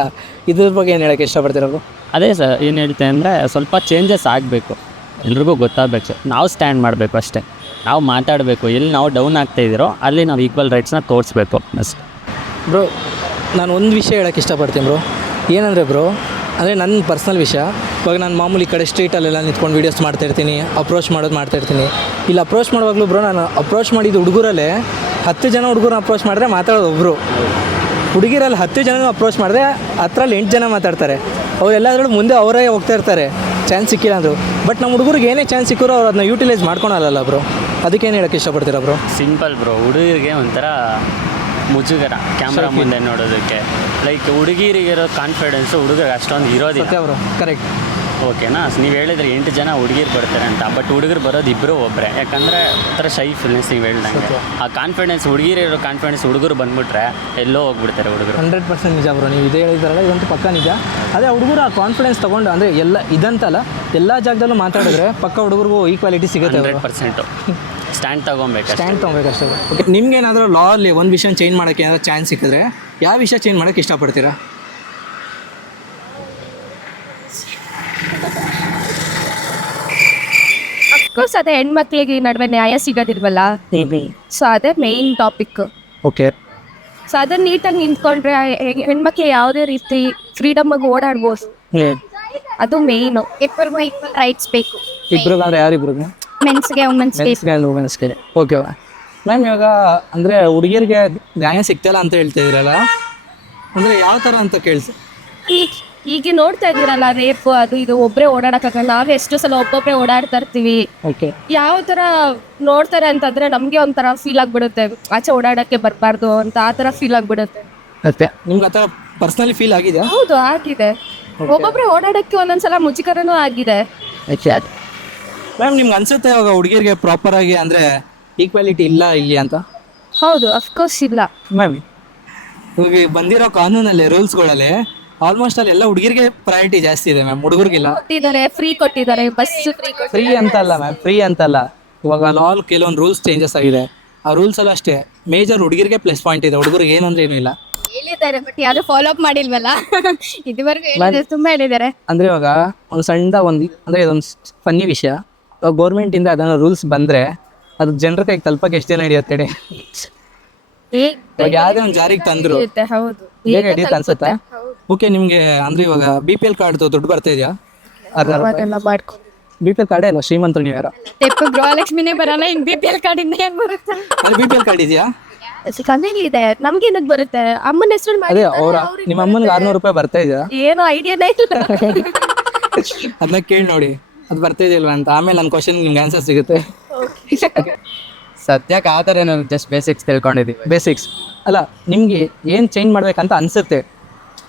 ಇದ್ರ ಬಗ್ಗೆ ಏನು ಹೇಳೋಕ್ಕೆ ಇಷ್ಟಪಡ್ತಿರೋದು? ಅದೇ ಸರ್, ಏನು ಹೇಳ್ತೇನೆ ಅಂದರೆ ಸ್ವಲ್ಪ ಚೇಂಜಸ್ ಆಗಬೇಕು, ಎಲ್ರಿಗೂ ಗೊತ್ತಾಗಬೇಕು. ನಾವು ಸ್ಟ್ಯಾಂಡ್ ಮಾಡಬೇಕು ಅಷ್ಟೇ, ನಾವು ಮಾತಾಡಬೇಕು. ಎಲ್ಲಿ ನಾವು ಡೌನ್ ಆಗ್ತಾಯಿದ್ದೀರೋ ಅಲ್ಲಿ ನಾವು ಈಕ್ವಲ್ ರೈಟ್ಸ್ನ ತೋರಿಸ್ಬೇಕು ಅಷ್ಟೇ ಬ್ರೋ. ನಾನು ಒಂದು ವಿಷಯ ಹೇಳೋಕ್ಕೆ ಇಷ್ಟಪಡ್ತೀನಿ ಬ್ರೋ. ಏನಂದರೆ ಬ್ರೋ, ಅಂದರೆ ನನ್ನ ಪರ್ಸ್ನಲ್ ವಿಷಯ. ಇವಾಗ ನಾನು ಮಾಮೂಲಿ ಕಡೆ ಸ್ಟ್ರೀಟಲ್ಲೆಲ್ಲ ನಿಂತ್ಕೊಂಡು ವೀಡಿಯೋಸ್ ಮಾಡ್ತಾಯಿರ್ತೀನಿ, ಅಪ್ರೋಚ್ ಮಾಡ್ತಾಯಿರ್ತೀನಿ. ಇಲ್ಲಿ ಅಪ್ರೋಚ್ ಮಾಡುವಾಗಲೂ ಬ್ರೋ, ನಾನು ಅಪ್ರೋಚ್ ಮಾಡಿದ್ದು ಹುಡುಗರಲ್ಲೇ 10 ಜನ ಹುಡುಗರನ್ನ ಅಪ್ರೋಚ್ ಮಾಡಿದ್ರೆ ಮಾತಾಡೋದು ಒಬ್ಬರು. ಹುಡುಗಿರಲ್ಲಿ 10 ಜನ ಅಪ್ರೋಚ್ ಮಾಡಿದ್ರೆ 10ರಲ್ಲಿ 8 ಜನ ಮಾತಾಡ್ತಾರೆ. ಅವರೆಲ್ಲದ್ರಲ್ಲೂ ಮುಂದೆ ಅವರೇ ಹೋಗ್ತಾ ಇರ್ತಾರೆ, ಚಾನ್ಸ್ ಸಿಕ್ಕಿಲ್ಲ ಅಂದರು. ಬಟ್ ನಮ್ಮ ಹುಡುಗರಿಗೆ ಏನೇ ಚಾನ್ಸ್ ಸಿಕ್ಕಿರೋ ಅವ್ರು ಅದನ್ನ ಯೂಟಿಲೈಸ್ ಮಾಡ್ಕೊಳಲ್ಲ ಬ್ರೋ. ಅದಕ್ಕೇನು ಹೇಳೋಕ್ಕೆ ಇಷ್ಟಪಡ್ತೀರಾ ಬ್ರೋ? ಸಿಂಪಲ್ ಬ್ರೋ, ಹುಡುಗರಿಗೆ ಒಂಥರ ಮುಜುಗರ ಕ್ಯಾಮ್ರಾ ಮುಂದೆ ನೋಡೋದಕ್ಕೆ. ಲೈಕ್ ಹುಡುಗಿರಿಗಿರೋ ಕಾನ್ಫಿಡೆನ್ಸು ಹುಡುಗರಿಗೆ ಅಷ್ಟೊಂದು ಇರೋದಿಲ್ಲ ಬ್ರೋ. ಕರೆಕ್ಟ್. ಓಕೆನಾ? ನೀವು ಹೇಳಿದ್ರೆ 8 ಜನ ಹುಡುಗಿರು ಬರ್ತಾರೆ ಅಂತ, ಬಟ್ ಹುಡುಗರು ಬರೋದು ಇಬ್ಬರು ಒಬ್ಬರೇ. ಯಾಕಂದರೆ ಒಂಥರ ಶೈ ಫಿಲ್ನೆಸ್ ನೀವು ಹೇಳ್ದಂಗೆ. ಆ ಕಾನ್ಫಿಡೆನ್ಸ್ ಹುಡುಗಿರಿರೋ ಕಾನ್ಫಿಡೆನ್ಸ್ ಹುಡುಗರು ಬಂದುಬಿಟ್ರೆ ಎಲ್ಲೋ ಹೋಗ್ಬಿಡ್ತಾರೆ ಹುಡುಗರು. 100% ನಿಜ ಬ್ರೋ, ನೀವು ಇದೇ ಹೇಳಿದಾರಲ್ಲ, ಇದಂತೂ ಪಕ್ಕ ನಿಜ. ಅದೇ ಹುಡುಗರು ಆ ಕಾನ್ಫಿಡೆನ್ಸ್ ತೊಗೊಂಡು, ಅಂದರೆ ಎಲ್ಲ ಇದಂತಲ್ಲ ಎಲ್ಲ ಜಾಗದಲ್ಲೂ ಮಾತಾಡಿದ್ರೆ ಪಕ್ಕ ಹುಡುಗರಿಗೂ ಈಕ್ವಾಲಿಟಿ ಸಿಗುತ್ತೆ. 100%. ಸ್ಟ್ಯಾಂಡ್ ತೊಗೊಬೇಕು. ಸ್ಟ್ಯಾಂಡ್ ತೊಗೊಬೇಕಷ್ಟೇ. ಓಕೆ, ನಿಮ್ಗೇನಾದರೂ ಲಾ ಅಲ್ಲಿ ಒಂದು ವಿಷಯ ಚೇಂಜ್ ಮಾಡೋಕ್ಕೆ ಏನಾದರೂ ಚಾನ್ಸ್ ಸಿಕ್ಕಿದ್ರೆ ಯಾವ ವಿಷಯ ಚೇಂಜ್ ಮಾಡೋಕ್ಕೆ ಇಷ್ಟಪಡ್ತೀರಾ? ಅಫ್ಕೋರ್ಸ್ ಅದೇ ಹೆಣ್ಮಕ್ಳಿಗೆ ಈ ನಡುವೆ ನ್ಯಾಯ ಸಿಗೋದಿಲ್ವಲ್ಲ, ಸೊ ಅದೇ ಮೇನ್ ಟಾಪಿಕ್. ಓಕೆ, ಸೊ ಅದನ್ನ ನೀಟಾಗಿ ನಿಂತ್ಕೊಂಡ್ರೆ ಹೆಣ್ಮಕ್ಳು ಯಾವುದೇ ರೀತಿ ಫ್ರೀಡಮ್ ಆಗಿ ಓಡಾಡ್ಬೋದು, ಅದು ಮೇಯ್ನು. ಇಬ್ಬರಿಗೂ ಈಕ್ವಲ್ ರೈಟ್ಸ್ ಬೇಕು. ಇಬ್ರಿಗೆ ಅಂದರೆ ಯಾರಿಬ್ರಿಗೆ? ಮೆನ್ಸ್ಗೆ ವುಮೆನ್ಸ್ಗೆ. ಓಕೆ ಮ್ಯಾಮ್, ಇವಾಗ ಅಂದರೆ ಹುಡುಗಿಯರಿಗೆ ನ್ಯಾಯ ಸಿಗ್ತಾಯಿಲ್ಲ ಅಂತ ಹೇಳ್ತಿದ್ದೀರಲ್ಲ, ಅಂದರೆ ಯಾವ ಥರ ಅಂತ ಕೇಳ್ಸಿ? ಈಗ ನೋಡ್ತಾ ಇದ್ದೀರಲ್ಲ, ರೇಪ್ ಅದು ಇದು ಒಬ್ಬರೇ ಓಡಾಡಕ್ಕಾಗಲ್ಲ. ನಾವು ಎಷ್ಟು ಸಲ ಒಬ್ಬೊಬ್ಬರೇ ಓಡಾಡ್ತಾ ಇರ್ತೀವಿ. ಓಕೆ, ಯಾವ ಥರ ನೋಡ್ತಾರೆ ಅಂತಂದ್ರೆ ನಮಗೆ ಒಂಥರ ಫೀಲ್ ಆಗಿಬಿಡುತ್ತೆ, ಆಚೆ ಓಡಾಡೋಕ್ಕೆ ಬರಬಾರ್ದು ಅಂತ, ಆ ಥರ ಫೀಲ್ ಆಗಿಬಿಡುತ್ತೆ. ಮತ್ತೆ ನಿಮ್ಗೆ ಆ ಥರ ಪರ್ಸ್ನಲಿ ಫೀಲ್ ಆಗಿದೆ? ಹೌದು, ಆಗಿದೆ. ಒಬ್ಬೊಬ್ಬರೇ ಓಡಾಡೋಕ್ಕೆ ಒಂದೊಂದ್ಸಲ ಮುಜುಗರನೂ ಆಗಿದೆ. ಮ್ಯಾಮ್, ನಿಮ್ಗೆ ಅನ್ಸುತ್ತೆ ಇವಾಗ ಹುಡುಗಿಯರಿಗೆ ಪ್ರಾಪರಾಗಿ ಅಂದರೆ ಈಕ್ವಾಲಿಟಿ ಇಲ್ಲ ಇಲ್ಲಿ ಅಂತ? ಹೌದು, ಅಫ್ಕೋರ್ಸ್ ಇಲ್ಲ. ಮ್ಯಾಮ್, ಇವಾಗ ಬಂದಿರೋ ಕಾನೂನಲ್ಲಿ ರೂಲ್ಸ್ಗಳಲ್ಲಿ ಆಲ್ಮೋಸ್ಟ್ ಅಲ್ಲಿ ಎಲ್ಲ ಹುಡುಗಿರಿಗೆ ಪ್ರಯಾರಿಟಿ ಜಾಸ್ತಿ ಇದೆ ಮ್ಯಾಮ್, ಹುಡುಗರಿಗಿಲ್ಲ. ಫ್ರೀ ಕೊಟ್ಟಿದ್ದಾರೆ, ಬಸ್ ಫ್ರೀ ಅಂತಲ್ಲ ಮ್ಯಾಮ್, ಫ್ರೀ ಅಂತಲ್ಲ. ಇವಾಗ ಲಾಲ್ ಕೆಲವೊಂದು ರೂಲ್ಸ್ ಚೇಂಜಸ್ ಆಗಿದೆ. ಆ ರೂಲ್ಸ್ ಎಲ್ಲ ಅಷ್ಟೇ ಮೇಜರ್ ಹುಡುಗಿರಿಗೆ ಪ್ಲಸ್ ಪಾಯಿಂಟ್ ಇದೆ, ಹುಡುಗರಿಗೆ ಏನು ಅಂದ್ರೆ ಏನೂ ಇಲ್ಲ. ಹೇಳಿದ್ದಾರೆ, ಬಟ್ ಯಾರು ಫಾಲೋ ಅಪ್ ಮಾಡಿಲ್ವಲ್ಲ. ಇದುವರೆಗೂ ಹೇಳಿದ್ದಾರೆ, ತುಂಬಾ ಹೇಳಿದ್ದಾರೆ. ಅಂದರೆ ಇವಾಗ ಒಂದು ಸಣ್ಣ ಅಂದರೆ ಇದೊಂದು ಫನ್ನಿ ವಿಷಯ. ಇವಾಗ ಗೌರ್ಮೆಂಟಿಂದ ಅದನ್ನು ರೂಲ್ಸ್ ಬಂದರೆ ಅದು ಜನರ ಕೈಗೆ ತಲುಪಕ್ಕೆ ಎಷ್ಟು ಜನ ಹಿಡಿಯುತ್ತೆ? ಇವಾಗ ಯಾವುದೇ ಒಂದು ಜಾರಿಗೆ ತಂದರು ಹೌದು, ಬೇಗ ಹಿಡಿಯುತ್ತೆ ಅನ್ಸುತ್ತೆ. ಓಕೆ, ನಿಮಗೆ ಅಂದರೆ ಇವಾಗ BPL ಕಾರ್ಡ್ದು ದುಡ್ಡು ಬರ್ತಾ ಇದೆಯಾ? BPL ಕಾರ್ಡೇ ಅಲ್ವಾ ಶ್ರೀಮಂತರು ನೀವು ಯಾರು? ಗೃಹಲಕ್ಷ್ಮಿನೇ ಬರಲ್ಲ, ಇನ್ನು BPL ಕಾರ್ಡಿಂದ ಏನ್ ಬರುತ್ತೆ? BPL ಕಾರ್ಡ್ ಇದೆಯಾ? ಇದೆ, ನಮ್ಗೆ ಏನಕ್ಕೆ ಬರುತ್ತೆ? ಅಮ್ಮನ ಹೆಸರು ಅದೇ ನಿಮ್ಮ ಅಮ್ಮನಿಗೆ 600 ರೂಪಾಯಿ ಬರ್ತಾ ಇದೆಯಾ? ಏನೋ ಐಡಿಯಾನೇ ಇಲ್ಲ. ಅದನ್ನ ಕೇಳಿ ನೋಡಿ, ಅದು ಬರ್ತಾ ಇದೆಯಲ್ವಾ ಅಂತ. ಆಮೇಲೆ ನನ್ನ ಕ್ವಶನ್ ನಿಮ್ಗೆ ಆನ್ಸರ್ ಸಿಗುತ್ತೆ. ಸದ್ಯಕ್ಕೆ ಆ ಥರ ನಾನು ಜಸ್ಟ್ ಬೇಸಿಕ್ಸ್ ತಿಳ್ಕೊಂಡಿದ್ದೀವಿ. ಬೇಸಿಕ್ಸ್ ಅಲ್ಲ, ನಿಮಗೆ ಏನು ಚೇಂಜ್ ಮಾಡ್ಬೇಕಂತ ಅನ್ಸುತ್ತೆ?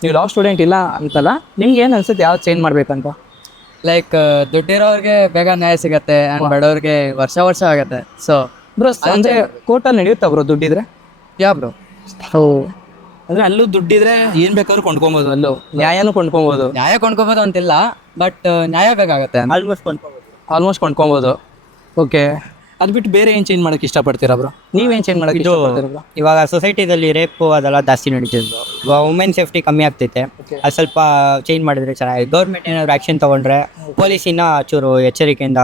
ನೀವು ಲಾ ಸ್ಟೂಡೆಂಟ್ ಇಲ್ಲ ಅಂತಲ್ಲ, ನಿಮ್ಗೆ ಏನು ಅನ್ಸುತ್ತೆ ಯಾವ್ದು ಚೇಂಜ್ ಮಾಡ್ಬೇಕಂತ? ಲೈಕ್ ದುಡ್ಡಿರೋರಿಗೆ ಬೇಗ ನ್ಯಾಯ ಸಿಗತ್ತೆ, ಆ್ಯಂಡ್ ಬಡವ್ರಿಗೆ ವರ್ಷ ಆಗುತ್ತೆ. ಸೊ ಬ್ರೋ, ಅಂದರೆ ಕೋರ್ಟಲ್ಲಿ ನಡೆಯುತ್ತಾ ಬ್ರೋ ದುಡ್ಡಿದ್ರೆ? ಬ್ರೋ, ಅಂದರೆ ಅಲ್ಲೂ ದುಡ್ಡಿದ್ರೆ ಏನು ಬೇಕಾದ್ರೂ ಕೊಂಡ್ಕೊಬೋದು, ಅಲ್ಲೂ ನ್ಯಾಯನೂ ಕೊಂಡ್ಕೊಬೋದು. ನ್ಯಾಯ ಕೊಂಡ್ಕೋಬೋದು ಅಂತಿಲ್ಲ, ಬಟ್ ನ್ಯಾಯ ಬೇಕಾಗುತ್ತೆ. ಆಲ್ಮೋಸ್ಟ್ ಕೊಂಡ್ಕೊಬೋದು. ಓಕೆ, ಅದು ಬಿಟ್ಟು ಬೇರೆ ಏನು ಚೇಂಜ್ ಮಾಡೋಕ್ಕೆ ಇಷ್ಟಪಡ್ತೀರಾ ಬ್ರೋ? ನೀವೇನು ಚೇಂಜ್ ಮಾಡೋಕ್ಕೆ ಇಷ್ಟಪಡ್ತೀರಾ ಬ್ರೋ? ಇವಾಗ ಸೊಸೈಟಿದಲ್ಲಿ ರೇಪು ಅದೆಲ್ಲ ಜಾಸ್ತಿ ನಡೀತಿದ್ದು, ಇವಾಗ ವುಮೆನ್ ಸೇಫ್ಟಿ ಕಮ್ಮಿ ಆಗ್ತೈತೆ. ಅದು ಸ್ವಲ್ಪ ಚೇಂಜ್ ಮಾಡಿದ್ರೆ ಚೆನ್ನಾಗಿ. ಗೌರ್ಮೆಂಟ್ ಏನಾದ್ರು ಆ್ಯಕ್ಷನ್ ತೊಗೊಂಡ್ರೆ, ಪೊಲೀಸ್ ಇನ್ನೂ ಚೂರು ಎಚ್ಚರಿಕೆಯಿಂದ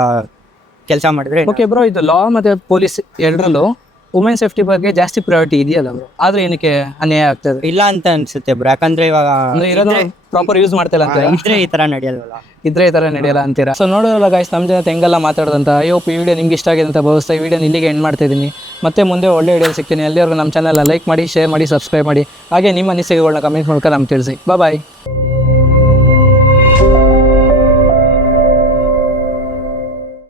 ಕೆಲಸ ಮಾಡಿದ್ರೆ. ಓಕೆ ಬ್ರೋ, ಇದು ಲಾ ಮತ್ತು ಪೊಲೀಸ್ ಎರಡರಲ್ಲೂ ವುಮೆನ್ ಸೇಫ್ಟಿ ಬಗ್ಗೆ ಜಾಸ್ತಿ ಪ್ರಯಾರಿಟಿ ಇದೆಯಲ್ಲ ಬ್ರೋ? ಆದರೆ ಏನಕ್ಕೆ ಅನ್ಯಾಯ ಆಗ್ತದೆ? ಇಲ್ಲ ಅಂತ ಅನ್ಸುತ್ತೆ ಬ್ರೋ, ಯಾಕಂದ್ರೆ ಇವಾಗ ಇರೋದು ಪ್ರಾಪರ್ ಯೂಸ್ ಮಾಡ್ತಿಲ್ಲ ಅಂತ ಇದ್ರೆ ಈ ಥರ ನಡೆಯಲ್ವಲ್ಲ, ಇದ್ರೆ ಈ ಥರ ನಡೆಯಲ್ಲ ಅಂತೀರಾ? ಸೊ ನೋಡೋಲ್ಲ ಗೈಸ್, ನಮ್ಮ ಜೊತೆ ಹೆಂಗೆಲ್ಲ ಮಾತಾಡೋದಂತ. ಈ ವಿಡಿಯೋ ನಿಮ್ಗೆ ಇಷ್ಟ ಆಗಿದೆ ಅಂತ ಭಾವಿಸ್ತಾ ಈ ವಿಡಿಯೋನ ಇಲ್ಲಿಗೆ ಎಂಡ್ ಮಾಡ್ತಾ ಇದ್ದೀನಿ. ಮತ್ತೆ ಮುಂದೆ ಒಳ್ಳೆ ವಿಡಿಯೋ ಸಿಗ್ತೀನಿ. ಅಲ್ಲಿವರೆಗೂ ನಮ್ಮ ಚಾನಲ್ನ ಲೈಕ್ ಮಾಡಿ, ಶೇರ್ ಮಾಡಿ, ಸಬ್ಸ್ಕ್ರೈಬ್ ಮಾಡಿ. ಹಾಗೆ ನಿಮ್ಮ ಅನಿಸಿಕೆಗಳನ್ನ ಕಮೆಂಟ್ ಮೂಲಕ ನಮ್ಗೆ ತಿಳಿಸಿ. ಬಾಯ್.